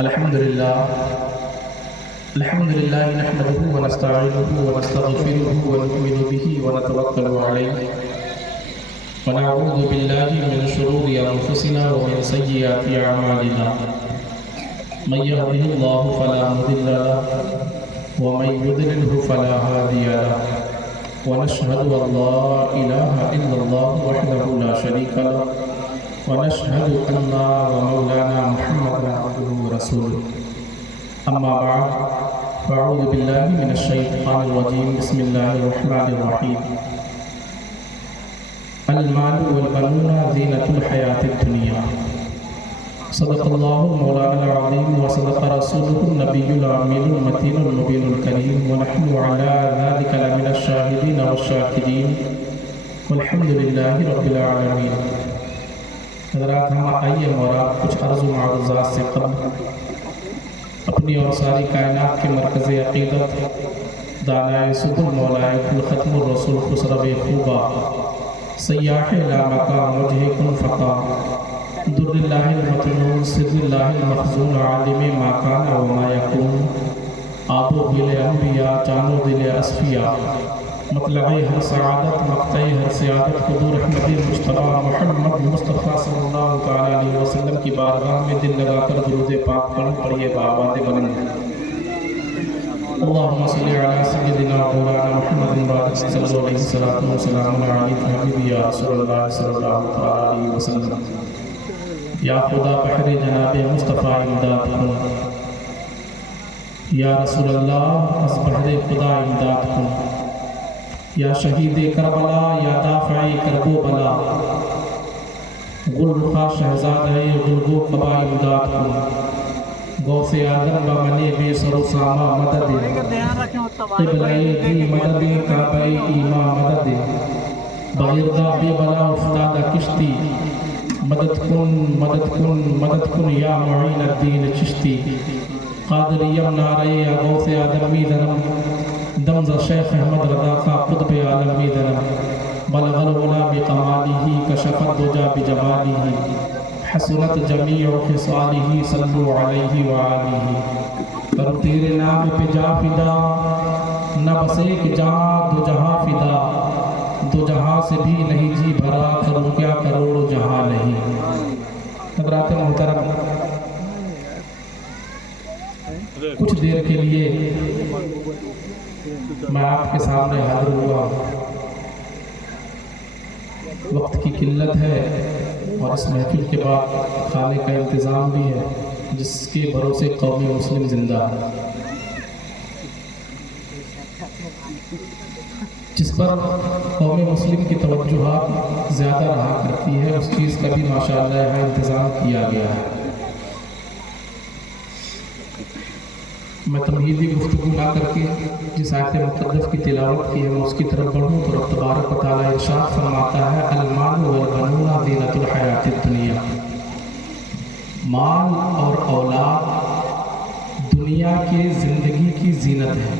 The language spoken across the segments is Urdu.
الحمد لله نحمده ونستعينه ونستغفره ونؤمن به ونتوكل عليه ونعوذ بالله من شرور أنفسنا ومن سيئات أعمالنا من يهده الله فلا مضل له ومن يضلله فلا هادي له ونشهد أن لا إله إلا الله وحده لا شريك له ونشهد أن ومولانا محمدا عبده ورسوله أما بعد فأعوذ بالله من الشيطان الرجيم بسم الله الرحمن الرحيم المال والبنون زينة الحياة الدنيا صدق الله مولانا العظيم وصدق رسوله النبي الأمين المتين المبين الكريم ونحن على ذلك لمن الشاهدين والشاكرين والحمد لله رب العالمين. حضرات ہم آئیے مورا کچھ عرض و معروضات سے قبل اپنی اور ساری کائنات کے مرکز عقیدت دانائے سبل مولائے کل ختم الرسول خسرو خوبا سیاح لا مقام وجہ کن فقا در اللہ المطنون سر اللہ المخزون عالم ما کان و ما یکون آب و گل انبیاء جانو دل اصفیاء مطلع ہر سعادت مقطع ہر سعادت حضور احمد مجتبی محمد مصطفیٰ صلی اللہ علیہ وسلم کی بارگاہ میں دل لگا کر درود پاک پڑھیے بآواز بلند. اللہم صلی علی سیدنا مولانا محمد بارک صلی اللہ علیہ وسلم علیہ حبیبی یا رسول اللہ صلی اللہ علیہ وسلم. یا خدا بحر جناب مصطفیٰ امداد کن، یا رسول اللہ از بحر خدا امداد کن، یا شہید کربلا یا دافع کرب و بلا، غل رخا شہزادہ غلگو قبا امداد کن، غوث آدم بمن بے سر و ساما مدد، قبلہ دی مدد کعبہ ایما مدد، بغیردہ بے بلا افتادہ کشتی، مدد کن مدد کن مدد کن یا معین الدین چشتی. قادریم نعرے یا غوث آدمی درم، دمز شیخ احمد رضا کا قطب عالمی درم، بلغ العلا بقمالہ کشف الدجا بجمالہ، حسنت جمیع خصالہ صلو علیہ وآلہ. کرو تیرے نام پہ جا فدا، نہ بس ایک جہاں دو جہاں فدا، دو جہاں سے بھی نہیں جی بھرا، کرو کیا کروڑ جہاں نہیں. حضرات محترم، کچھ دیر کے لیے میں آپ کے سامنے حاضر ہوا. وقت کی قلت ہے اور اس محفل کے بعد کھانے کا انتظام بھی ہے جس کے بھروسے قوم مسلم زندہ ہے، جس پر قوم مسلم کی توجہات زیادہ رہا کرتی ہے. اس چیز کا بھی ماشاءاللہ یہاں انتظام کیا گیا ہے. میں تمہیدی گفتگو نہ کر کے جس آیت مقدس کی تلاوت کی ہے میں اس کی طرف بڑھوں تو رب تبارک و تعالیٰ ارشاد فرماتا ہے المال والبنون زینۃ الحیات الدنیا. مال اور اولاد دنیا کے زندگی کی زینت ہے.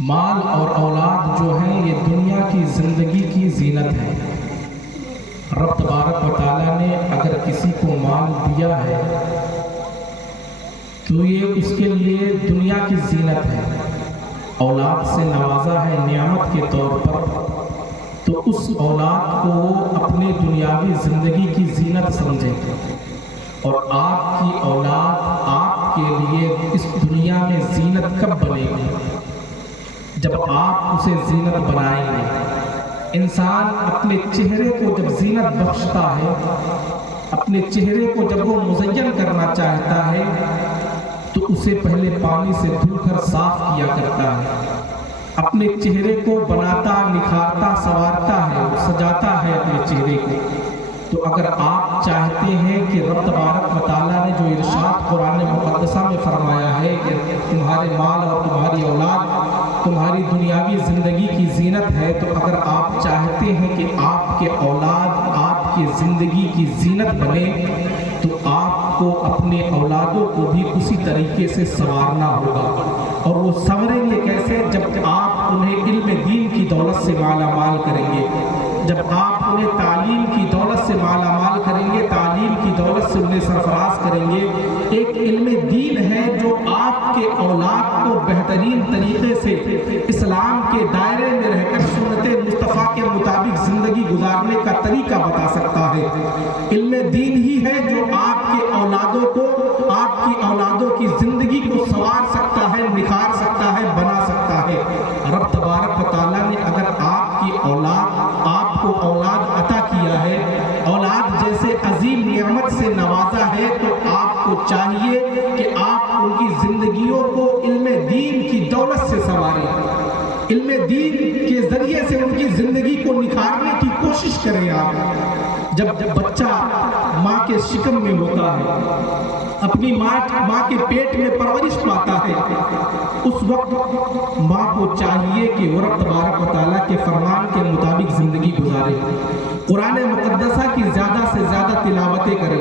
مال اور اولاد جو ہیں یہ دنیا کی زندگی کی زینت ہے. رب تبارک و تعالیٰ نے اگر کسی کو مال دیا ہے تو یہ اس کے لیے دنیا کی زینت ہے. اولاد سے نوازا ہے نعمت کے طور پر تو اس اولاد کو وہ اپنے دنیاوی زندگی کی زینت سمجھے. اور آپ کی اولاد آپ کے لیے اس دنیا میں زینت کب بنے گی؟ جب آپ اسے زینت بنائیں گے. انسان اپنے چہرے کو جب زینت بخشتا ہے، اپنے چہرے کو جب وہ مزین کرنا چاہتا ہے تو اسے پہلے پانی سے دھل کر صاف کیا کرتا ہے. اپنے چہرے کو بناتا، نکھارتا، سنوارتا ہے، سجاتا ہے اپنے چہرے کو. تو اگر آپ چاہتے ہیں کہ رب تبارک و تعالیٰ نے جو ارشاد قرآن مقدسہ میں فرمایا ہے کہ تمہارے مال اور تمہاری اولاد تمہاری دنیاوی زندگی کی زینت ہے، تو اگر آپ چاہتے ہیں کہ آپ کے اولاد آپ کی زندگی کی زینت بنے تو آپ کو اپنے اولادوں کو بھی اسی طریقے سے سنوارنا ہوگا. اور وہ سنوریں گے کیسے؟ جب آپ انہیں علم دین کی دولت سے مالا مال کریں گے، جب آپ انہیں تعلیم کی دولت سے مالا مال کریں گے، تعلیم کی دولت سے انہیں سرفراز کریں گے، ایک علم دین ہے جو آپ کے اولاد کو بہترین طریقے سے اسلام کے دائرے میں رہ کر سنت مصطفیٰ کے مطابق زندگی گزارنے کا طریقہ بتا سکتا ہے۔ علم دین ہی ہے جو آپ کے اولادوں کو، آپ کی اولادوں کی زندگی کو سنوار سکتا ہے، نکھار سکتا ہے، بنا سکتا ہے۔ رب تبارک و تعالیٰ نے اگر آپ کی اولاد، آپ کو اولاد عطا کیا ہے، اولاد جیسے عظیم نعمت سے نوازا ہے، تو آپ کو چاہیے کہ آپ ان کی زندگیوں کو علم دین کی دولت سے سنواریں، علم دین کے ذریعے سے ان کی زندگی کو نکھارنے کی کوشش کریں۔ آپ جب بچہ ماں کے شکم میں ہوتا ہے، اپنی ماں کے پیٹ میں پرورش پاتا ہے، اس وقت ماں کو چاہیے کہ وہ رب تبارک و تعالیٰ کے فرمان کے مطابق زندگی گزارے، قرآن مقدسہ کی زیادہ سے زیادہ تلاوتیں کرے،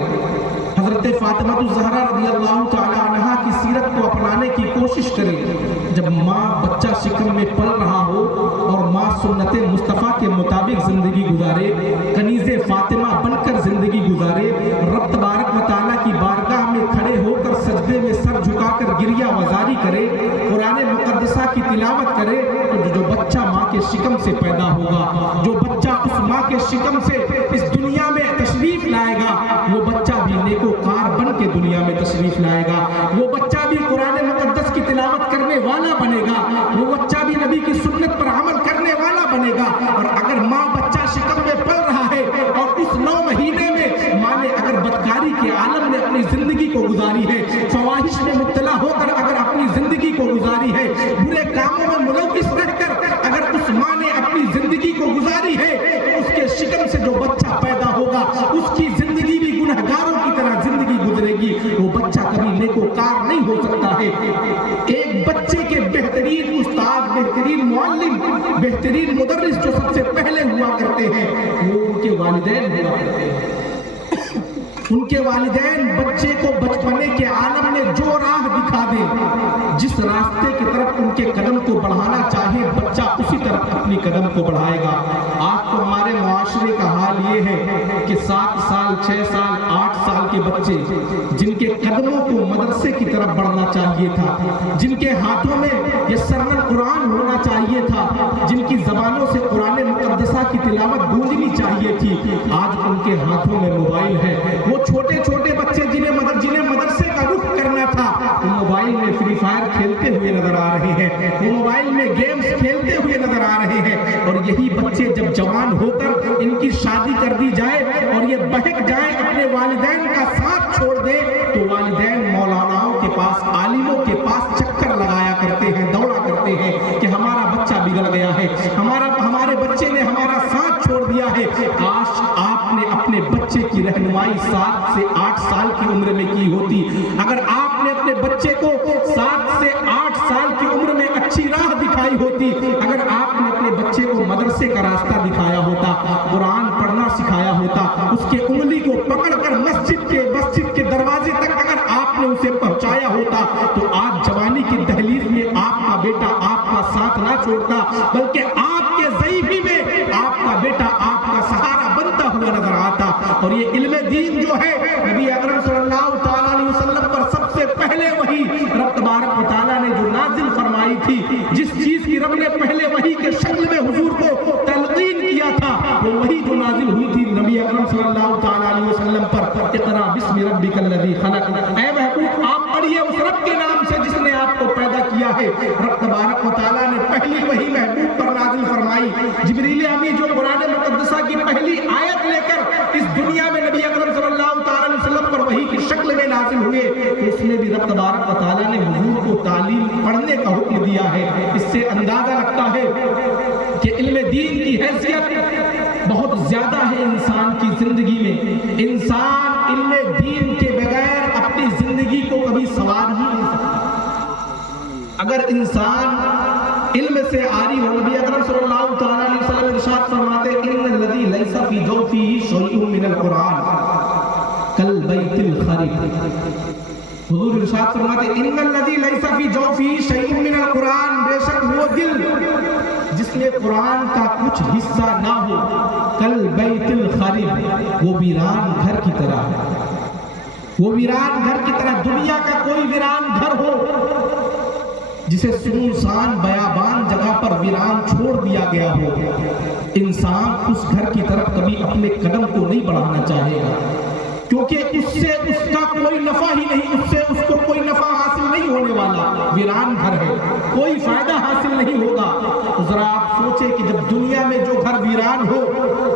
حضرت فاطمہ الزہرا رضی اللہ تعالی عنہا کی سیرت کو اپنانے کی کوشش کرے۔ جب ماں بچہ شکم میں پل رہا ہو اور ماں سنت مصطفیٰ کے مطابق زندگی گزارے، کنیز فاطمہ بن کر زندگی گزارے، رب تبارک و تعالیٰ کی بارگاہ میں کھڑے ہو کر سجدے میں سر جھکا کر گریہ وزاری کرے، قرآن مقدسہ کی تلاوت کرے، تو جو بچہ ماں کے شکم سے پیدا ہوگا، جو بچہ اس ماں کے شکم سے اس دنیا میں تشریف لائے گا، وہ بچہ بھی نیکوکار بن کے دنیا میں تشریف لائے گا، وہ بچہ بھی قرآن مقدس کی تلاوت کرنے والا بنے گا، وہ بچہ بھی نبی کی سنت پر عمل کرنے والا بنے گا۔ اور اگر ماں بچہ شکم میں پل رہا ہے اور اس 9 مہینے میں ماں نے اگر بدکاری کے عالم میں اپنی زندگی کو گزاری ہے، فواحش میں مبتلا ہو کر اگر اپنی زندگی کو گزاری ہے، برے کاموں میں ملوث رہ کر اگر اس ماں نے اپنی زندگی کو گزاری ہے، تو اس کے شکم سے جو بچہ پیدا ہوگا اس کی زندگی بھی گنہگاروں کی طرح زندگی گزرے گی، وہ بچہ کبھی نیکوکار نہیں ہو سکتا ہے۔ ایک بچے کے بہترین استاد، بہترین معلم، بہترین مدرس جو سب سے پہلے ہوا کرتے ہیں، وہ ان کے والدین ہوا کرتے ہیں۔ ان کے والدین بچے کو بچپنے کے عالم میں جو راہ دکھا دیں، جس راستے کی طرف ان کے قدم کو بڑھانا چاہے، بچہ اسی طرف اپنی قدم کو بڑھائے گا۔ آج تو ہمارے معاشرے کا حال یہ ہے کہ 7 سال، 6 سال، 8 سال کے بچے جن کے قدموں کو مدرسے کی طرف بڑھنا چاہیے تھا، جن کے ہاتھوں میں یسرنا القرآن ہونا چاہیے تھا، جن کی زبانوں سے قرآن مقدسہ کی تلاوت گونجنی چاہیے تھی، آج ان کے ہاتھوں میں موبائل ہے۔ وہ چھوٹے چھوٹے بچے جنہیں مدرسے کا رخ کرنا تھا، وہ موبائل میں فری فائر کھیلتے ہوئے نظر آ رہے ہیں، وہ موبائل میں گیمز کھیلتے ہوئے نظر آ رہے ہیں۔ اور یہی بچے جب جوان ہو کر ان کی شادی کر دی جائے اور یہ بہک جائیں، اپنے والدین کا ساتھ چھوڑ دیں، تو والدین مولاناؤں کے پاس، عالموں کے پاس چکر لگایا کرتے ہیں، دوڑا کرتے ہیں کہ ہمارا بچہ بگڑ گیا ہے، ہمارے بچے نے ہمارا ساتھ چھوڑ دیا ہے۔ کاش آپ نے اپنے بچے کی رہنمائی 7 سے 8 سال کی عمر میں کی ہوتی، اگر آپ نے اپنے بچے کو 7 سے 8 سال کی عمر میں اچھی راہ دکھائی ہوتی، اگر آپ نے اپنے بچے کو مدرسے کا راستہ دکھایا ہوتا، قرآن پڑھنا سکھایا ہوتا، اس کے انگلی کو پکڑ کر مسجد کے دروازے تک اگر آپ نے اسے پہنچایا ہوتا، تو آج جوانی کی دہلیز میں آپ کا بیٹا آپ کا ساتھ نہ چھوڑتا، بلکہ آپ کے ضعیفی میں آپ کا بیٹا آپ کا سہارا بنتا ہوا نظر آتا۔ اور یہ علم دین جو ہے، نبی اکرم صلی اللہ تعالیٰ علیہ وسلم پر سب سے پہلے وحی رب تبارک و تعالیٰ نے جو نازل فرمائی تھی، جس چیز کی رب نے پہلے وحی کے شکل میں حضور کو تلقین کیا تھا، وہ وحی جو نازل ہوئی تھی نبی اکرم صلی اللہ تعالیٰ علیہ وسلم پر، اقرا بسم ربک الذی خلق، اے محبوب آپ پڑھیے اس رب کے نام سے جس نے آپ کو پیدا کیا ہے۔ رب تبارک و تعالیٰ نے پہلی وحی محبوب پر نازل فرمائی، جبریل امی جو قرآن مقدسہ کی پہلی آیت لے کر اس دنیا میں نبی اکرم صلی اللہ تعالیٰ علیہ وسلم پر وحی کی شکل میں نازل ہوئے، تو اس میں بھی رب تبارک و تعالیٰ نے حضور کو تعلیم پڑھنے کا حکم دیا ہے۔ اس سے اندازہ لگتا ہے کہ علم دین کی حیثیت بہت زیادہ ہے انسان کی زندگی میں۔ انسان علم دین کے بغیر اپنی زندگی کو کبھی سنوار ہی نہیں سکتا۔ اگر انسان علم سے عاری ہو، نبی اکرم صلی اللہ تعالیٰ علیہ وسلم ارشاد فرماتے ان الذی لیس فی جوفہ شیء من القرآن کالبیت الخرب۔ حضور ارشاد فرماتے ان الذی لیس فی جوفہ شیء من القرآن، بے شک وہ دل جس میں قرآن کا کچھ حصہ نہ ہو، کل بیت الخرب، وہ ویران گھر کی طرح ہے، وہ ویران گھر کی طرح۔ دنیا کا کوئی ویران گھر ہو جسے سنسان بیابان جگہ پر ویران چھوڑ دیا گیا ہو، انسان اس گھر کی طرف کبھی اپنے قدم کو نہیں بڑھانا چاہے گا، کیونکہ اس سے اس کا کوئی نفع ہی نہیں، اس سے اس کو کوئی نفع حاصل نہیں ہونے والا، ویران گھر ہے، کوئی فائدہ حاصل نہیں ہوگا۔ تو ذرا آپ سوچیں کہ جب دنیا میں جو گھر ویران ہو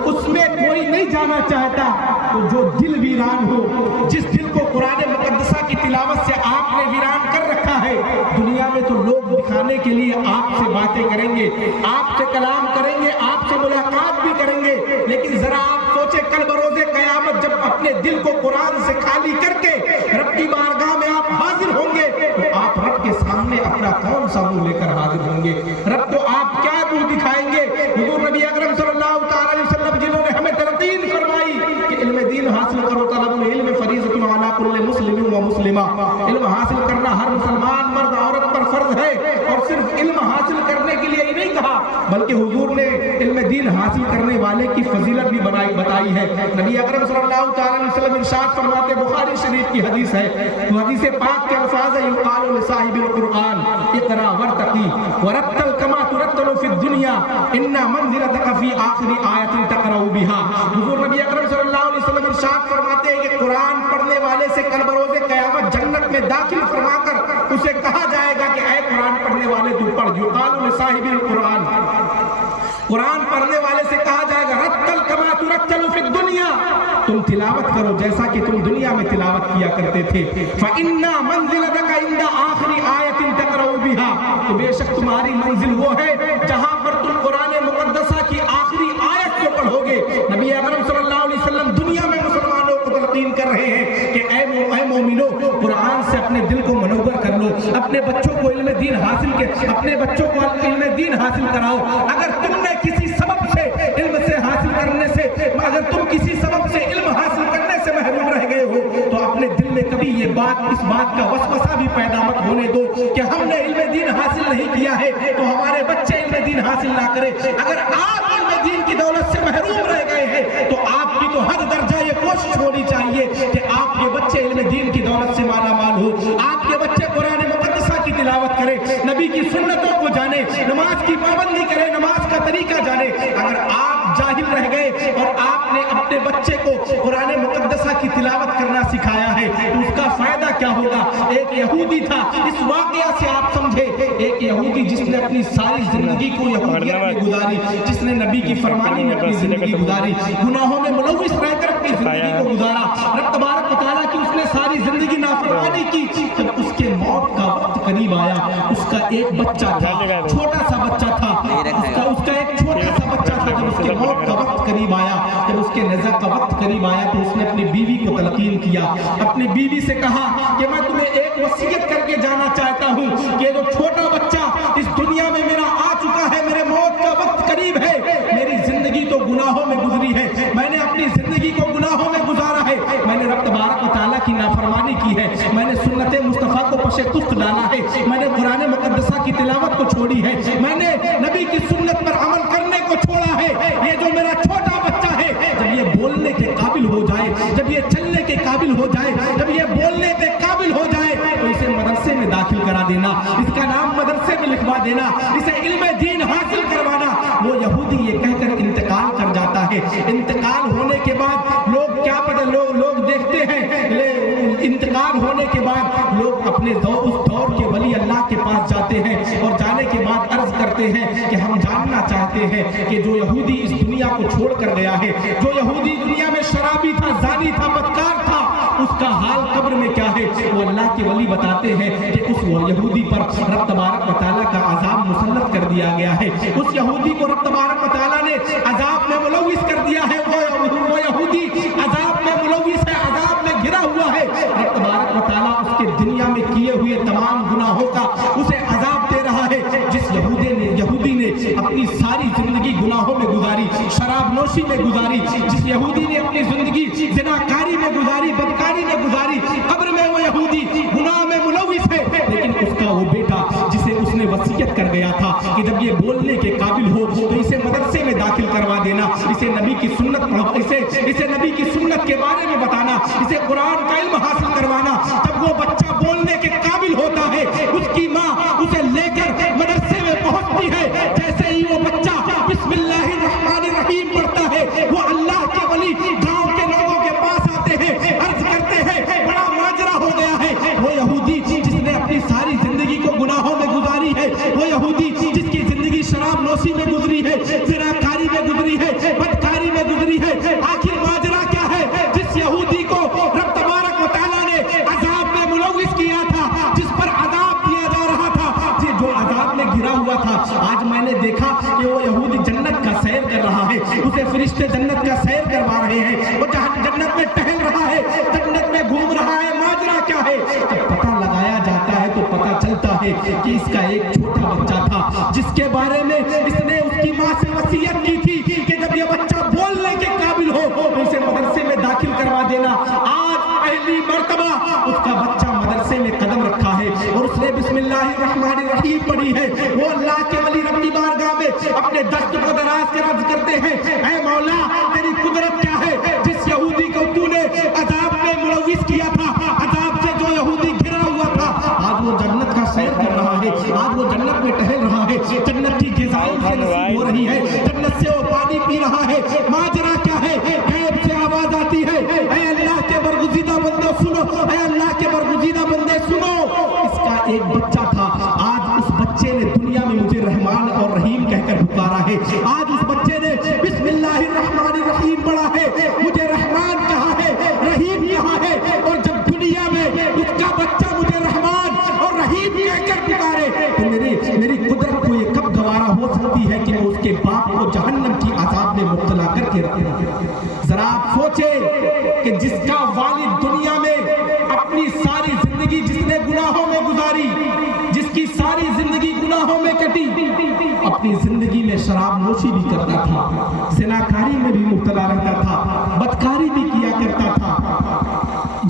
اس میں کوئی نہیں جانا چاہتا، تو جو دل ویران ہو، جس دل کو قرآن مقدسہ کی تلاوت سے آپ نے ویران کر رکھا ہے، دنیا میں تو لوگ دکھانے کے لیے آپ سے باتیں کریں گے، آپ سے کلام کریں گے، آپ سے ملاقات بھی کریں گے، لیکن ذرا آپ سوچیں کل بروز قیامت جب اپنے دل کو قرآن سے خالی کر کے رب کی بارگاہ میں آپ حاضر ہوں گے، تو آپ رب کے سامنے اپنا کون سا منہ لے کر حاضر ہوں گے؟ رب کو آپ کیا منہ دکھائیں گے؟ حضور نبی اکرم صلی اللہ تعالی علیہ وسلم جنہوں نے ہمیں تلقین فرمائی کہ علم دین حاصل کرو، طلب العلم فریضۃ علی کل مسلم و مسلمہ، علم حاصل کرنا ہر مسلمان مرد عورت پر فرض ہے، اور صرف علم حاصل کرنے کے لیے ہی نہیں کہا بلکہ حضور نے علم دین حاصل کرنے والے کی فضیلت بھی بتائی ہے۔ نبی اکرم صلی اللہ تعالی علیہ وسلم ارشاد فرماتے، بخاری شریف کی حدیث ہے، وہ حدیث پاک کے الفاظ ہے، یقال لصاحب القرآن اقرا ورتقی ورتل کما ترتل فی الدنیا ان منزلتک فی آخر آیت تقرأ بها۔ حضور نبی اکرم صلی اللہ علیہ وسلم ارشاد فرماتے ہیں کہ قرآن پڑھنے والے سے کل بروز قیامت جنت میں داخل فرما کر اسے کہا جائے گا کہ اے قرآن پڑھنے والے تو پڑھ۔ یقال لصاحب القرآن، قرآن پڑھنے والے سے کہا جائے گا رتل کما ترتل فی الدنیا، تم تلاوت کرو جیسا کہ تم دنیا میں تلاوت کیا کرتے تھے۔ فَإِنَّا مَنزِلَتَكَ عِنْدَ آخِرِ آیَةٍ تَقْرَؤُ بِهَا، تو بے شک تمہاری منزل وہ ہے جہاں پر تم قرآن مقدسہ کی آخری آیت کو پڑھو گے۔ نبی اکرم صلی اللہ علیہ وسلم دنیا میں مسلمانوں کو تلقین کر رہے ہیں کہ اے مومنو، قرآن سے اپنے دل کو منور کر لو، اپنے بچوں کو علم دین حاصل کے اپنے بچوں کو علم دین حاصل کراؤ۔ اگر تم نے کسی سبب سے علم سے حاصل کرنے سے، اگر تم کسی سبب سے علم حاصل کرنے سے محروم رہ گئے ہو تو اپنے دل میں کبھی یہ بات، اس بات کا وسوسہ بھی پیدا مت ہونے دو کہ ہم نے علم دین حاصل نہیں کیا ہے تو ہمارے بچے علم دین حاصل نہ کریں۔ اگر آپ علم دین کی دولت سے محروم رہ گئے ہیں تو آپ کی تو حد درجہ یہ کوشش ہونی چاہیے کہ آپ کے بچے علم دین کی دولت سے مالا مال ہو، آپ کے بچے قرآن مقدسہ کی تلاوت کریں، نبی کی سنتوں کو جانے، نماز کی پابندی کریں، نماز کا طریقہ جانے۔ اگر آپ جاہل رہ گئے اور آپ نے اپنے بچے کو قرآن مقدسہ کی تلاوت کرنا سکھایا ہے تو اس کا فائدہ کیا ہوگا؟ ایک یہودی تھا، اس واقعہ سے آپ سمجھے، ایک یہودی جس نے اپنی ساری زندگی کو یہودیت میں گزاری، جس نے نبی کی فرمانی میں اپنی زندگی گزاری، گناہوں میں ملوث رہ کر اپنی زندگی کو گزارا، رب تبارک و تعالیٰ کی اس نے ساری زندگی نافرمانی کی۔ جب اس کے موت کا وقت قریب آیا، اس کا ایک بچہ تھا، چھوٹا سا بچہ تھا، اس کا ایک چھوٹا سا بچہ تھا، جب اس کے موت کا وقت قریب آیا، جب اس کے نزع کا وقت قریب آیا تو اس نے اپنی بیوی کو تلقین کیا، اپنی بیوی سے کہا کہ میں تمہیں ایک وصیت کر کے جانا چاہتا ہوں کہ جو چھوٹا بچہ اس دنیا میں میرا آ چکا ہے، میرے موت کا وقت قریب ہے، میری زندگی تو گناہوں میں گزری ہے، میں نے اپنی زندگی کو گناہوں میں گزارا ہے، میں نے رب تبارک و تعالیٰ کی نافرمانی کی ہے، میں نے سنت مصطفیٰ کو پشے کفت ڈالا ہے، میں نے قرآن مقدسہ کی تلاوت کو چھوڑی ہے، میں نے نبی کی سنت پر عمل کرنے کو چھوڑا ہے۔ یہ جو میرا چھوٹا بچہ ہے، جب یہ بولنے کے قابل ہو جائے، جب یہ چلنے کے قابل ہو جائے، جب یہ بولنے کے قابل ہو جائے تو اسے مدرسے میں داخل کرا دینا، اس کا نام مدرسے میں لکھوا دینا، اسے علم دین حاصل کروانا۔ وہ یہودی یہ کہہ کر انتقال کر جاتا ہے۔ انتقال ہونے کے بعد لوگ کیا پتہ، لوگ دیکھتے ہیں، انتقال ہونے کے بعد لوگ اپنے اس دور کے ولی اللہ کے پاس جاتے ہیں اور جانے کے بعد عرض کرتے ہیں کہ ہم جاننا چاہتے ہیں کہ جو یہودی اس دنیا کو چھوڑ کر گیا ہے، جو یہودی دنیا میں شرابی تھا، زانی تھا، بدکار تھا، اس کا حال قبر میں کیا ہے؟ وہ اللہ کے ولی بتاتے ہیں کہ اس یہودی پر رب تبارک و تعالیٰ کا عذاب مسلط کر دیا گیا ہے، اس یہودی کو رب تبارک و تعالیٰ نے عذاب میں ملوث کر دیا ہے، وہ یہودی عذاب میں ملوث ہے، عذاب میں گھرا ہوا ہے، رب تبارک و تعالیٰ اس کے دنیا میں کیے ہوئے تمام گناہوں کا اسے عذاب دے رہا ہے۔ جس یہودی نے اپنی ساری زندگی گناہوں میں گزاری، شراب نوشی میں گزاری، جس یہودی نے اپنی زندگی زناکاری میں گزاری، بدکاری میں گزاری، قبر میں وہ یہودی گناہ میں ملوث ہے، لیکن اس کا وہ بیٹا جسے اس نے وصیت کر گیا تھا کہ جب یہ بولنے کے قابل ہو تو دینا، اسے نبی کی سنت پڑھا، اسے نبی کی سنت کے بارے میں بتانا، اسے قرآن کا علم حاصل کروانا۔ جب وہ بچہ بولنے کے قابل ہوتا ہے، اس کی ماں اسے لے کر مدرسے میں پہنچتی ہے، جیسے ہی وہ بچہ بسم اللہ الرحمن الرحیم پڑھتا ہے، وہ اللہ کے ولی گاؤں کے لوگوں کے پاس آتے ہیں، عرض کرتے ہیں بڑا ماجرا ہو گیا ہے۔ وہ یہودی جس نے اپنی ساری زندگی کو گناہوں میں گزاری ہے، وہ یہودی جس کی زندگی شراب نوشی میں گزری ہے، زناکاری میں گزری ہے، بدکاری میں گزری ہے، آخر ماجرا کیا ہے؟ جس یہودی کو رب تبارک و تعالیٰ نے عذاب میں ملوث کیا تھا، جس پر عذاب دیا جا رہا تھا، جو عذاب میں گھرا ہوا تھا، آج میں نے دیکھا کہ وہ یہودی جنت کا سیر کر رہا ہے، اسے فرشتے جنت کا سیر کروا رہے ہیں، وہ جنت میں ٹہل رہا ہے، جنت میں گھوم رہا ہے۔ ماجرا کیا ہے؟ جب پتہ لگایا جاتا ہے تو پتہ چلتا ہے کہ اس کا ایک چھوٹا بچہ تھا، جس کے بارے میں اس نے اس کی ماں سے وصیت کی تھی کہ جب یہ بچہ بولنے کے قابل ہو تو اسے مدرسے میں داخل کروا دینا۔ آج پہلی مرتبہ اس کا بچہ مدرسے میں قدم رکھا ہے اور اس نے بسم اللہ الرحمن الرحیم پڑھی ہے۔ وہ اللہ کے ولی رب کی بارگاہ میں اپنے دست کو دراز کر عرض کرتے ہیں، اے مولا تیری قدرت کیا ہے؟ جس یہودی کو تو نے عذاب میں ملوث کیا تھا، عذاب سے جو یہودی گھرا ہوا تھا، آج وہ جنت کا سیر کر رہا ہے، آج وہ جنت میں ٹہل رہا ہے، جنت کی غذائیں سے نصیب ہو رہی ہے، جنت سے وہ پانی پی رہا ہے۔ ماجرا کیا ہے؟ غیب سے آواز آتی ہے، اے اللہ کے برگزیدہ بندے سنو، اے اللہ کے برگزیدہ بندے سنو۔ اس کا ایک بچہ تھا، آج اس بچے نے دنیا میں مجھے رحمان اور رحیم کہہ کر پکارا ہے، آج اس بچے نے بسم اللہ الرحمن الرحیم پڑھا ہے، مجھے رحمان کہا ہے، رحیم کہا ہے، اور جب دنیا میں اس کا بچہ مجھے رحمان اور رحیم کہہ کر پکارے تو میری قدرت کو یہ کب گوارا ہو سکتی ہے کہ میں اس کے باپ کو جہنم کی عذاب میں مبتلا کر کے رکھوں۔ ذرا آپ سوچیں کہ جس کا والد دنیا میں اپنی ساری زندگی جس نے گناہوں میں گزاری، جس کی ساری زندگی گناہوں میں کٹی، اپنی زندگی میں شراب نوشی بھی کرتا تھا، زناکاری میں بھی مبتلا رہتا تھا، بدکاری بھی کیا کرتا تھا،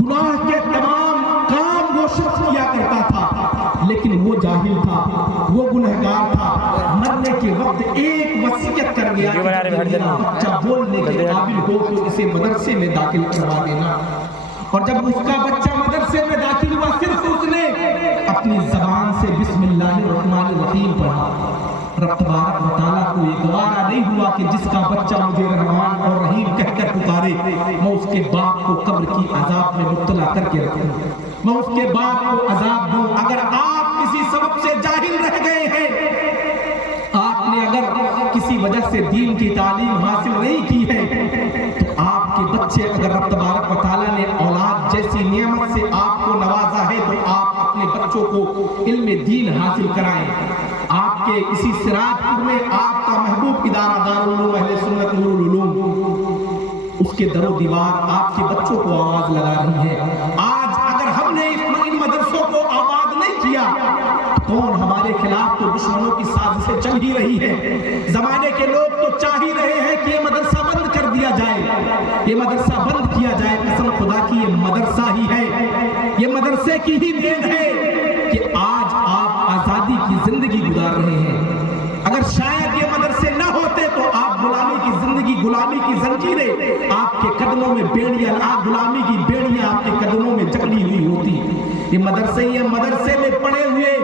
گناہ کے تمام کام وہ شخص کیا کرتا تھا، لیکن وہ جاہل تھا، وہ گنہگار تھا۔ مرنے کے وقت ایک وصیت کر گیا کہ بچہ بولنے کے قابل ہو تو اسے مدرسے میں داخل کروا دینا۔ اور جب اس کا بچہ مدرسے میں داخل ہوا، صرف اس نے اپنی زبان سے بسم اللہ الرحمن الرحیم پڑھا۔ رب تبارک و تعالیٰ کو یہ گوارا نہیں ہوا کہ جس کا بچہ مجھے رحمان اور رحیم کہہ کر پکارے، میں اس کے باپ کو قبر کی عذاب میں مبتلا کر کے رکھوں، میں اس کے باپ کو عذاب دوں۔ اگر آپ کسی سبب سے جاہل رہ گئے ہیں، آپ نے اگر کسی وجہ سے دین کی تعلیم حاصل نہیں کی ہے، تو آپ کے بچے اگر رب تبارک و تعالیٰ نے اولاد جیسی نعمت سے آپ کو نوازا ہے تو آپ اپنے بچوں کو علم دین حاصل کرائیں۔ آپ کے اسی سراج پور میں آپ کا محبوب ادارہ دارالعلوم اہل سنت نور العلوم، اس کے در و دیوار آپ کے بچوں کو آواز لگا رہی ہے۔ آج اگر ہم نے ان مدرسوں کو آباد نہیں کیا، کون ہمارے خلاف تو دشمنوں کی سازشیں چل ہی رہی ہے۔ زمانے کے لوگ تو چاہ ہی رہے ہیں کہ یہ مدرسہ بند کر دیا جائے، یہ مدرسہ بند کیا جائے۔ قسم خدا کی یہ مدرسہ ہی ہے، یہ مدرسے کی ہی دین ہے کہ آج آپ آزادی کی زندگی گزار رہے ہیں۔ اگر شاید یہ مدرسے نہ ہوتے تو آپ غلامی کی زندگی، غلامی کی زنجیریں آپ کے قدموں میں بیڑیاں، غلامی کی بیڑیاں آپ کے قدموں میں جکڑی ہوئی ہوتی۔ یہ مدرسے میں پڑے ہوئے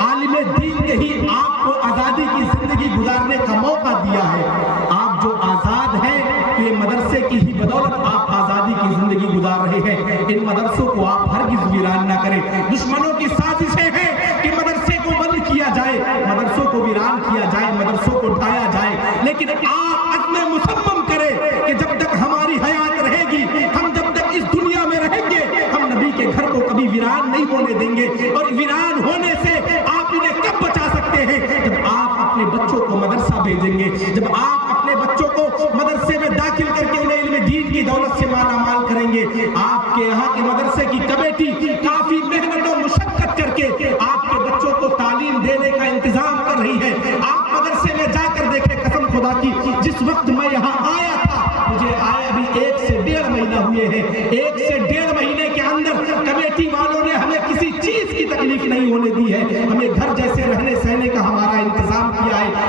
عالم دین نے ہی آپ کو آزادی کی زندگی گزارنے کا موقع دیا ہے۔ آپ جو آزاد ہیں تو یہ مدرسے کی ہی بدولت آپ آزادی کی زندگی گزار رہے ہیں۔ ان مدرسوں کو آپ ہرگز ویران نہ کریں۔ دشمنوں کی سازشیں ہیں کہ مدرسے کو بند کیا جائے، مدرسوں کو ویران کیا جائے، مدرسوں کو ڈھایا جائے، لیکن آپ عزم مصمم کریں کہ جب تک ہماری حیات رہے گی، ہم جب تک اس دنیا میں رہیں گے، ہم نبی کے گھر کو کبھی ویران نہیں ہونے دیں گے۔ اور ویران ہونے سے آپ انہیں کب بچا سکتے ہیں؟ جب آپ اپنے بچوں کو مدرسہ بھیجیں گے، جب آپ اپنے بچوں کو مدرسے میں داخل کر کے انہیں علم دین کی دولت سے مالا مال کریں گے۔ آپ کے یہاں کے مدرسے کی کمیٹی کافی محنت و مشقت کر کے آپ کے بچوں کو تعلیم دینے کا انتظام کر رہی ہے۔ آپ مدرسے میں جا کر دیکھیں، قسم خدا کی جس وقت میں یہاں آیا تھا، مجھے آیا بھی 1 سے 1.5 مہینہ ہوئے ہیں۔ 1 سے 1.5 مہینے کے اندر کمیٹی والوں نے ہمیں کسی چیز کی تکلیف نہیں ہونے دی ہے، ہمیں گھر جیسے رہنے سہنے کا ہمارا انتظام کیا ہے۔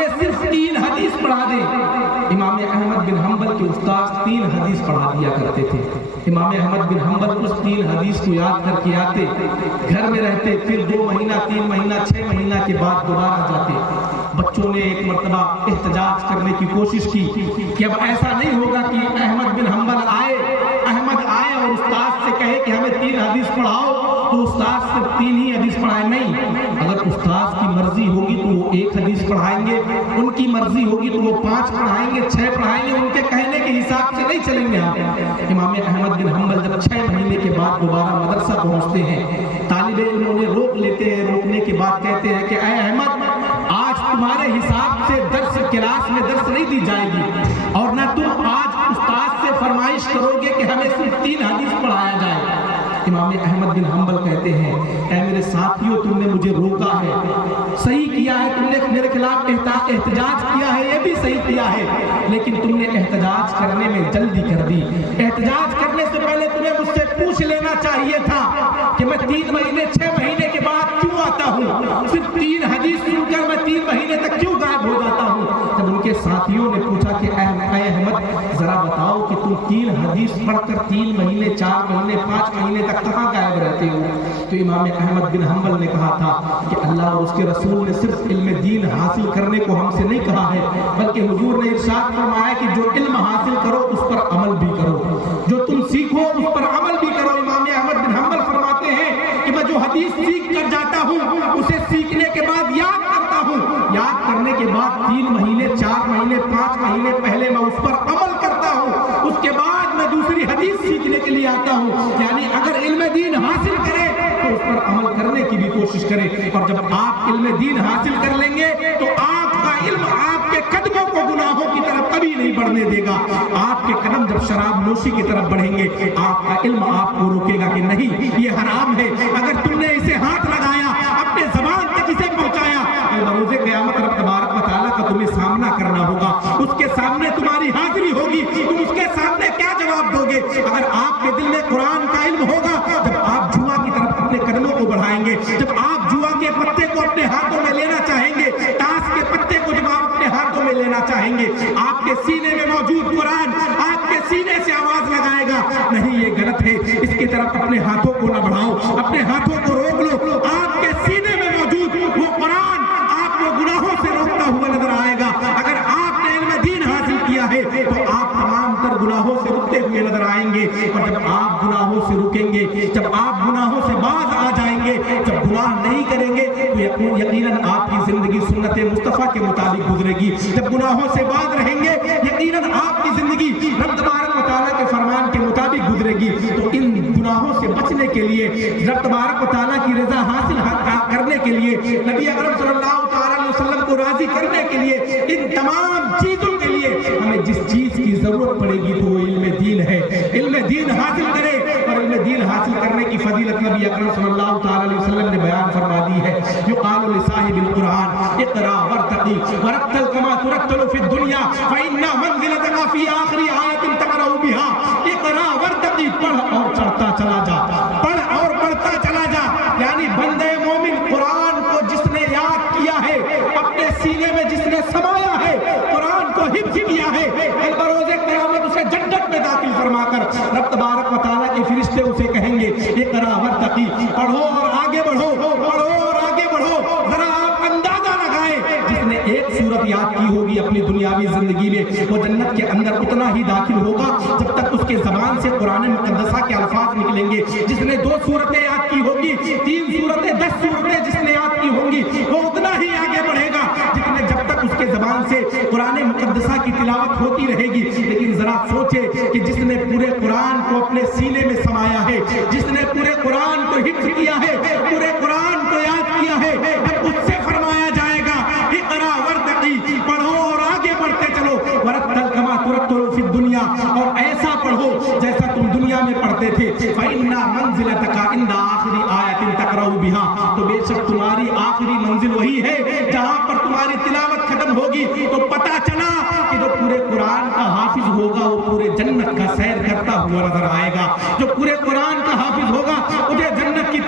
ہمیں صرف 3 حدیث پڑھا دیں۔ امام احمد بن حنبل کے استاد 3 حدیث پڑھا دیا کرتے تھے۔ امام احمد بن حنبل اس 3 حدیث کو یاد کر کے آتے، گھر میں رہتے، پھر 2 مہینہ 3 مہینہ 6 مہینہ کے بعد دوبارہ جاتے۔ بچوں نے ایک مرتبہ احتجاج کرنے کی کوشش کی کہ اب ایسا نہیں ہوگا کہ احمد بن حنبل آئے اور استاد سے کہے کہ ہمیں 3 حدیث پڑھاؤ تو استاد صرف 3 ہی حدیث پڑھائیں۔ نہیں، اگر استاد کی مرضی ہوگی تو وہ 1 حدیث پڑھائیں گے، ان کی مرضی ہوگی تو وہ 5 پڑھائیں گے، 6 پڑھائیں گے، ان کے کہنے کے حساب سے نہیں چلیں گے آپ۔ امام احمد بن حنبل جب 6 مہینے کے بعد دوبارہ مدرسہ پہنچتے ہیں، طالب علموں نے روک لیتے ہیں، روکنے کے بعد کہتے ہیں کہ اے احمد، آج تمہارے حساب سے درس کلاس میں درس نہیں دی جائے گی، اور نہ تم آج استاد سے فرمائش کرو گے کہ ہمیں صرف 3 حدیث پڑھایا جائے۔ امام احمد بن حنبل کہتے ہیں اے میرے ساتھیوں، تم نے مجھے روکا ہے، صحیح کیا ہے، تم نے میرے خلاف احتجاج کیا ہے، یہ بھی صحیح کیا ہے، لیکن تم نے احتجاج کرنے میں جلدی کر دی۔ احتجاج کرنے سے پہلے تمہیں مجھ سے پوچھ لینا چاہیے تھا کہ میں 3 مہینے 6 مہینے کے بعد کیوں آتا ہوں، صرف 3 حدیث سن کر میں 3 مہینے تک کیوں غائب ہو جاتا ہوں۔ جب ان کے ساتھیوں نے پوچھا کہ اے احمد، ذرا بتاؤ کہ تم 3 حدیث پڑھ کر 3 مہینے 4 مہینے 5 مہینے تک کہاں غائب رہتے ہو، تو امام احمد بن حنبل نے کہا تھا کہ اللہ اور اس کے رسول نے صرف علم دین حاصل کرنے کو ہم سے نہیں کہا ہے، بلکہ حضور نے ارشاد فرمایا کہ جو علم حاصل کرو اس پر عمل بھی کرو، جو تم سیکھو اس پر عمل بھی کرو۔ امام احمد بن حنبل فرماتے ہیں کہ میں جو حدیث سیکھ کر جاتا ہوں اسے سیکھنے کے بعد یاد کرتا ہوں، یاد کرنے کے بعد 3 مہینے 4 مہینے 5 مہینے پہلے میں اس پر عمل کرتا ہوں، اس کے بعد میں دوسری حدیث سیکھنے کے لیے آتا ہوں۔ یعنی اگر علم دین حاصل کرے تو اس پر عمل کرنے کی بھی کوشش کرے، اور جب آپ علم دین حاصل کر لیں گے تو آپ کا علم آپ کے قدموں کو گناہوں کی طرف کبھی نہیں بڑھنے دے گا۔ آپ کے قدم جب شراب نوشی کی طرف بڑھیں گے، آپ کا علم آپ کو روکے گا کہ نہیں یہ حرام ہے، اگر تم نے اسے ہاتھ لگایا، اپنے زبان تک اسے پہنچایا، بروز قیامت رب تبارک و تعالیٰ کا تمہیں سامنا کرنا ہوگا، اس کے سامنے تمہاری حاضری ہوگی، تم اس کے سامنے کیا جواب دو گے؟ اگر آپ کے دل میں قرآن کا علم ہوگا، جب آپ جوا کی طرف اپنے قدموں کو بڑھائیں گے، جب آپ جوا کے پتے کو اپنے ہاتھوں میں لینا چاہیں گے، تاش کے پتے کو جب آپ اپنے ہاتھوں میں لینا چاہیں گے، آپ کے سینے میں موجود قرآن آپ کے سینے سے آواز لگائے گا نہیں یہ غلط ہے، اس کی طرف اپنے ہاتھوں کو نہ بڑھاؤ، اپنے ہاتھوں کو روک لو، آپ کے سینے میں موجود وہ قرآن آپ کو گناہوں سے روکتا ہوا نظر آئے گا۔ اگر آپ نے علم دین حاصل کیا ہے تو آپ تمام تر گناہوں سے رکتے ہوئے نظر آئیں گے، اور جب آپ گناہوں سے رکیں گے، جب آپ گناہوں سے باز آ جائیں گے، جب گناہ نہیں کریں گے تو یقیناً آپ کی زندگی سنت مصطفیٰ کے مطابق گزرے گی، جب گناہوں سے باز رہیں گے یقیناً آپ کی زندگی رب تبارک و تعالیٰ کے فرمان کے مطابق گزرے گی۔ تو ان گناہوں سے بچنے کے لیے، رب تبارک و تعالیٰ کی رضا حاصل کرنے کے لیے، نبی اکرم صلی اللہ علیہ وسلم کو راضی کرنے کے لیے، ان تمام چیزوں کے لیے ہمیں جس چیز کی ضرورت پڑے گی تو وہ علم دین ہے۔ علم دین حاصل کرے، اور علم دین حاصل کرنے کی فضیلت نبی اکرم صلی اللہ علیہ وسلم نے بیان فرما دی ہے۔ یقال لصاحب القرآن اقرا وارتقی ورتل کما ترتل فی الدنیا فإن منزلتك فی آخر آیت تقرأ بها۔ اقرا وارتقی، پڑھ اور چڑھتا چلا جا، پڑھ اور بڑھتا چلا جا۔ یعنی بندے مومن قرآن کو جس نے یاد کیا ہے، اپنے سینے میں جس نے سمایا ہے، قرآن کو حفظ کیا ہے، کل بروز قیامت اسے جنت میں داخل فرما کر رب تبارک و تعالیٰ کے فرشتے اسے کہیں گے اقرا وارتقی، پڑھو اور آگے بڑھو، پڑھو اور آگے بڑھو۔ ذرا آپ اندازہ لگائیں، جس نے ایک سورت یاد کی ہوگی اپنی دنیاوی زندگی میں، وہ جنت کے اندر اتنا ہی داخل ہوگا جب تک اس کے زبان سے قرآن مقدسہ کے الفاظ نکلیں گے۔ جس نے 2 سورتیں یاد کی ہوگی، 3 سورتیں 10 سورتیں جس نے یاد کی ہوں گی، وہ اتنا ہی آگے بڑھے گا جتنے جب تک اس کے زبان سے قرآن مقدسہ کی تلاوت ہوتی رہے گی۔ لیکن ذرا سوچے کہ جس نے پورے قرآن کو اپنے سینے میں سمایا ہے، جس نے پورے قرآن کو حفظ کیا ہے، پورے قرآن کو یاد کیا ہے، جب اس سے فرمایا جائے گا اقرا وارتقی، پڑھو اور آگے بڑھتے چلو، ورتل کما ترتل فی الدنیا، اور ایسا پڑھو جیسا تم دنیا میں پڑھتے تھے، فإن منزلتک عند آخر آیت تقرأ بها، تو بے شک تمہاری آخری منزل وہی ہے جہاں پر تمہاری تلاوت ختم ہوگی۔ تو پتہ چلا کہ جو پورے قرآن کا حافظ ہوگا وہ پورے جنت کا سیر کرتا ہوا نظر آئے گا، جو پورے قرآن کا حافظ ہوگا اسے جنت کی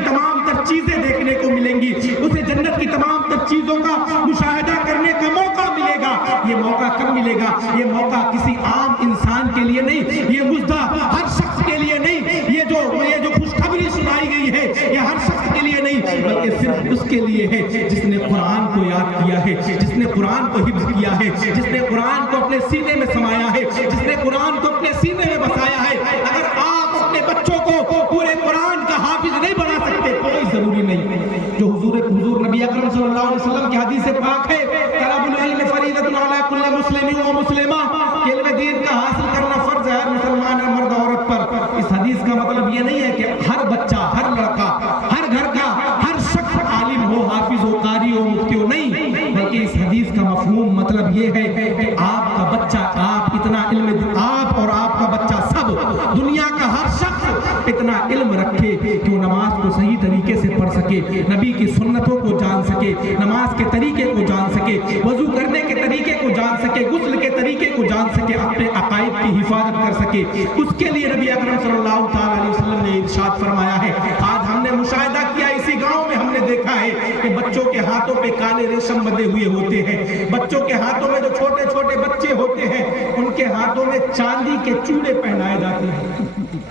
تمام تر چیزیں دیکھنے کو ملیں گی، اسے جنت کی تمام تر سب چیزوں کا مشاہدہ کرنے کا موقع ملے گا۔ یہ موقع کب ملے گا؟ یہ موقع کسی عام انسان کے لیے نہیں، یہ مزدہ ہر شخص کے لیے نہیں، یہ جو خوشخبری سنائی گئی ہے یہ ہر شخص کے لیے نہیں، بلکہ صرف اس کے لیے ہے جس نے قرآن کو یاد کیا ہے، جس نے قرآن کو حفظ کیا ہے، جس نے قرآن کو اپنے سینے میں سمایا ہے، جس نے قرآن کو اپنے سینے میں بسایا ہے۔ اگر آپ اپنے بچوں کو پورے قرآن کا حافظ نہیں بنا سکتے، کوئی ضروری نہیں۔ جو حضور نبی اکرم صلی اللہ علیہ وسلم کی حدیث پاک ہے، طلب العلم فریضۃ علی کل مسلم و مسلمہ، کہ علم دین کا حاصل کرنا فرض ہے ہر مسلمان مرد عورت پر۔ اس حدیث کا مطلب یہ نہیں ہے کہ ہر بچہ، ہر لڑکا، ہر گھر کا ہر شخص عالم ہو، حافظ ہو، قاری ہو، مفتی ہو، نہیں، بلکہ اس حدیث کا مفہوم مطلب یہ ہے کہ آپ کا بچہ، آپ اتنا علم، آپ اور آپ کا بچہ سب، دنیا کا ہر شخص اتنا علم رکھے کہ وہ نماز کو صحیح طریقے سے پڑھ سکے، نبی کی سنتوں کو جان سکے، نماز کے طریقے کو جان سکے، وضو کرنے کے طریقے کو جان سکے، غسل کے طریقے کو جان سکے، اپنے عقائد کی حفاظت کر سکے۔ اس کے لیے نبی اکرم صلی اللہ تعالی علیہ وسلم نے ارشاد فرمایا ہے۔ آج ہم نے مشاہدہ کیا، اسی گاؤں میں ہم نے دیکھا ہے کہ بچوں کے ہاتھوں پہ کالے ریشم بندھے ہوئے ہوتے ہیں، بچوں کے ہاتھوں میں جو چھوٹے چھوٹے بچے ہوتے ہیں ان کے ہاتھوں میں چاندی کے چوڑے پہنائے جاتے ہیں،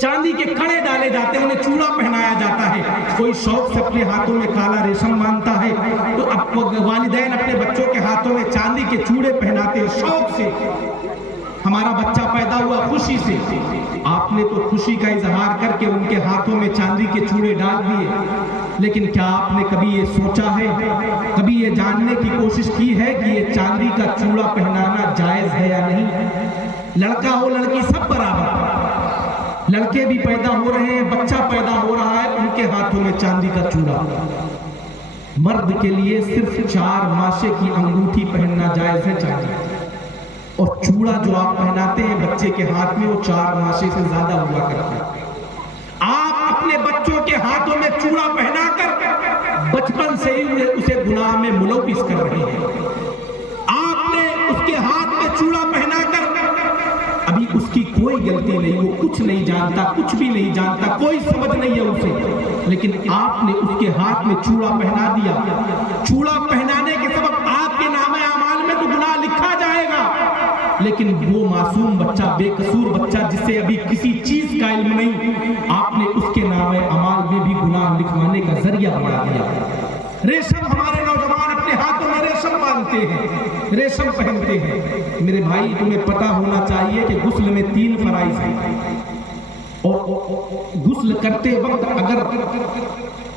چاندی کے کڑے ڈالے جاتے ہیں، انہیں چوڑا پہنایا جاتا ہے۔ کوئی شوق سے اپنے ہاتھوں میں کالا ریشم باندھتا ہے تو اب والدین اپنے بچوں کے ہاتھوں میں چاندی کے چوڑے پہناتے ہیں شوق سے۔ ہمارا بچہ پیدا ہوا خوشی سے، آپ نے تو خوشی کا اظہار کر کے ان کے ہاتھوں میں چاندی کے چوڑے ڈال دیے، لیکن کیا آپ نے کبھی یہ سوچا ہے، کبھی یہ جاننے کی کوشش کی ہے کہ یہ چاندی کا چوڑا پہنانا جائز ہے یا نہیں؟ لڑکا ہو لڑکی سب برابر، لڑکے بھی پیدا ہو رہے ہیں، بچہ پیدا ہو رہا ہے، ان کے ہاتھوں میں چاندی کا چوڑا۔ مرد کے لیے صرف 4 ماشے کی انگوٹھی پہننا جائز ہے چاندی، اور چوڑا جو آپ پہناتے ہیں بچے کے ہاتھ میں وہ 4 ماشے سے زیادہ ہوا کرتا ہے۔ آپ اپنے بچوں کے ہاتھوں میں چوڑا پہنا کر بچپن سے ہی اسے گناہ میں ملوث کر رہے ہیں۔ آپ نے اس کے ہاتھ میں چوڑا پہنا کر، ابھی اس کی کوئی غلطی نہیں، وہ کچھ نہیں جانتا، کچھ بھی نہیں جانتا، کوئی سمجھ نہیں ہے اسے، لیکن آپ نے اس کے ہاتھ میں چوڑا پہنا دیا۔ چوڑا پہنانے کے سبب آپ کے نامہ اعمال میں تو گناہ لکھا جائے گا، لیکن وہ معصوم بچہ، بے قصور بچہ جسے ابھی کسی چیز کا علم نہیں، آپ نے اس کے نامہ اعمال میں بھی گناہ لکھوانے کا ذریعہ بنا دیا۔ ریشم، ہمارے نوجوان اپنے ہاتھوں میں ریشم باندھتے ہیں، ریشم پہنتے ہیں۔ میرے بھائی تمہیں پتا ہونا چاہیے کہ غسل میں 3 فرائض ہیں، اور غسل کرتے وقت اگر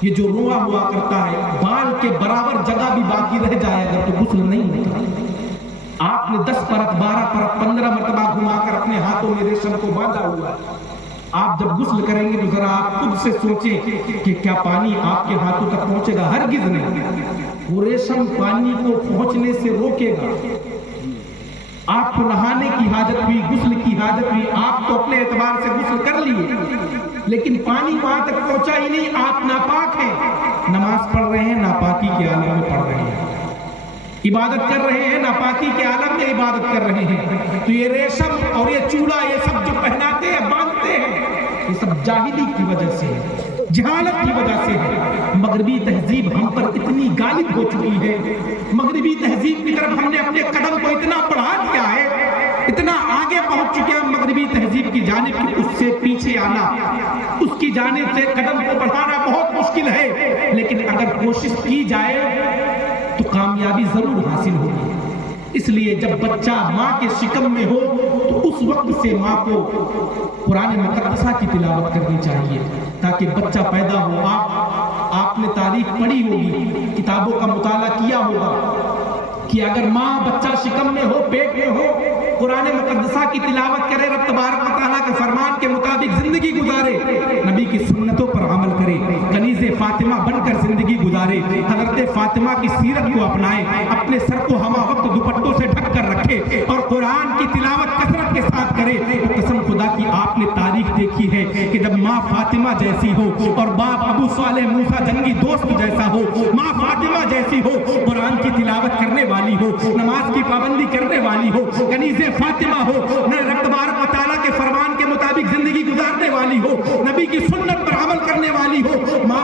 یہ جو روا ہوا کرتا ہے بال کے برابر جگہ بھی باقی رہ جائے اگر تو غسل نہیں ہوتا۔ آپ نے 10 پرت 12 پرت 15 مرتبہ گھما کر اپنے ہاتھوں میں ریشم کو باندھا ہوا ہے۔ آپ جب غسل کریں گے تو ذرا آپ خود سے سوچیں کہ کیا پانی آپ کے ہاتھوں تک پہنچے گا؟ ہرگز نہیں۔ وہ ریشم پانی کو پہنچنے سے روکے گا۔ آپ کو نہانے کی حاجت ہوئی، غسل کی حاجت ہوئی، آپ تو اپنے اعتبار سے غسل کر لیے، لیکن پانی وہاں تک پہنچا ہی نہیں، آپ ناپاک ہیں، نماز پڑھ رہے ہیں، ناپاکی کے عالم میں پڑھ رہے ہیں، عبادت کر رہے ہیں، ناپاکی کے عالم میں عبادت کر رہے ہیں۔ تو یہ ریشم اور یہ چوڑا، یہ سب جو پہناتے ہیں، باندھتے ہیں، یہ سب جاہلی کی وجہ سے ہے، جہالت کی وجہ سے ہے۔ مغربی تہذیب ہم پر اتنی غالب ہو چکی ہے، مغربی تہذیب کی طرف ہم نے اپنے قدم کو اتنا بڑھا دیا ہے، اتنا آگے پہنچ چکے ہیں مغربی تہذیب کی جانب کہ اس سے پیچھے آنا، اس کی جانب سے قدم کو بڑھانا بہت مشکل ہے، لیکن اگر کوشش کی جائے تو کامیابی ضرور حاصل ہوگی۔ اس لیے جب بچہ ماں کے شکم میں ہو تو اس وقت سے ماں کو قرآن مقدسہ کی تلاوت کرنی چاہیے تاکہ بچہ پیدا ہو۔ آپ نے تاریخ پڑھی ہوگی، کتابوں کا مطالعہ کیا ہوگا کہ اگر ماں بچہ شکم میں ہو، پیٹ میں ہو، قرآن مقدسہ کی تلاوت کرے، رب تبارک و تعالیٰ کے فرمان کے مطابق زندگی گزارے، نبی کی سنتوں پر عمل کرے، کنیز فاطمہ بن کر زندگی گزارے، حضرت فاطمہ کی سیرت کو اپنائے، اپنے سر کو ہمہ وقت دوپٹوں سے ڈھک کر رکھے اور قرآن کی تلاوت کثرت کے ساتھ کرے، تو قسم خدا کی آپ نے تاریخ دیکھی ہے کہ جب ماں فاطمہ جیسی ہو اور باپ ابو صالح موسیٰ جنگی دوست جیسا ہو، ماں فاطمہ جیسی ہو، قرآن کی تلاوت کرنے والی ہو، نماز کی پابندی کرنے والی ہو، کنیز فاطمہ ہو، رب تبارک و تعالیٰ کے فرمان کے مطابق زندگی گزارنے والی ہو، نبی کی سنت پر عمل کرنے والی ہو، ماں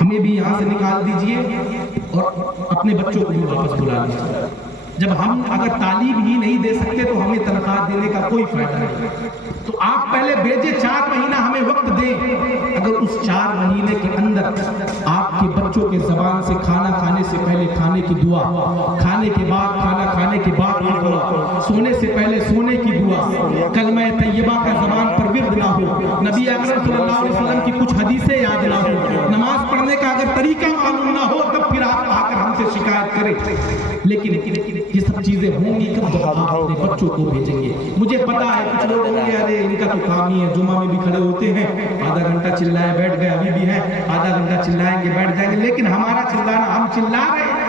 ہمیں بھی یہاں سے نکال دیجئے اور اپنے بچوں کو بھی واپس بلا لیجئے. جب ہم اگر تعلیم ہی نہیں دے سکتے تو ہمیں تنخواہ دینے کا کوئی فائدہ نہیں. تو آپ پہلے بھیجے 4 مہینہ ہمیں وقت دیں. اگر اس 4 مہینے کے اندر آپ کے بچوں کے زبان سے کھانا کھانے سے پہلے کھانے کی دعا, کھانے کے بعد کھانا کھانے کے بعد کی دعا, سونے سے پہلے سونے کی دعا, کلمہ طیبہ کا زبان پر ورد نہ ہو, نبی اکرم صلی اللہ علیہ وسلم کی کچھ حدیثیں یاد نہ ہو, نماز پڑھنے کا اگر طریقہ معلوم نہ ہو, تب پھر آپ آ کر ہم سے شکایت کریں. لیکن یہ سب چیزیں ہوں گی کب جب آپ اپنے بچوں کو بھیجیں گے. مجھے پتا ہے کچھ لوگ ہوں گے ارے ان کا تو کام ہی ہے, جمعہ میں بھی کھڑے ہوتے ہیں, آدھا گھنٹہ چلائے بیٹھ گئے, ابھی بھی ہے آدھا گھنٹہ چلائیں گے بیٹھ جائیں گے. لیکن ہمارا چلانا, ہم چلا رہے ہیں,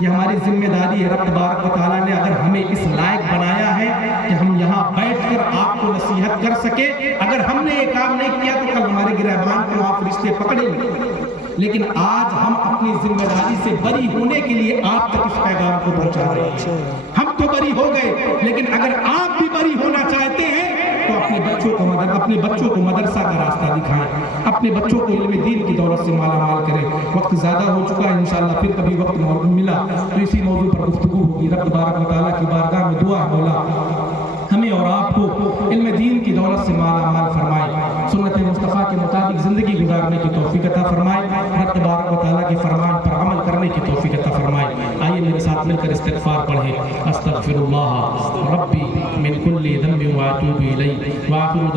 یہ ہماری ذمہ داری ہے. رب تبارک و تعالیٰ نے اگر ہمیں اس لائق بنایا ہے کہ ہم یہاں بیٹھ کر آپ کو نصیحت کر سکے, اگر ہم نے یہ کام نہیں کیا تو کل ہمارے گرہبان کو آپ فرشتے پکڑیں گے. لیکن آج ہم اپنی ذمہ داری سے بری ہونے کے لیے آپ تک اس پیغام کو پہنچا رہے ہیں. ہم تو بری ہو گئے, لیکن اگر آپ بھی بری ہونا چاہتے ہیں تو اپنے بچوں کو مدرسہ کا راستہ دکھائیں, اپنے بچوں کو علم دین کی دولت سے مالا مال کریں. وقت زیادہ ہو چکا ہے, انشاءاللہ پھر کبھی وقت ملا تو اسی موضوع پر گفتگو ہوگی. رب تبارک و تعالیٰ کی بارگاہ میں دعا ہے مولا ہمیں اور آپ کو علم دین کی دولت سے مالا مال فرمائے, سنت مصطفیٰ کے مطابق زندگی گزارنے کی توفیق عطا فرمائے, رب تبارک و تعالیٰ کے فرمان پر عمل کرنے کی توفیق عطا فرمائے. آئیے میرے ساتھ مل کر استغفار پڑھیں. استغفر اللہ ربی من کل ذنب واتوب الیہ وآخر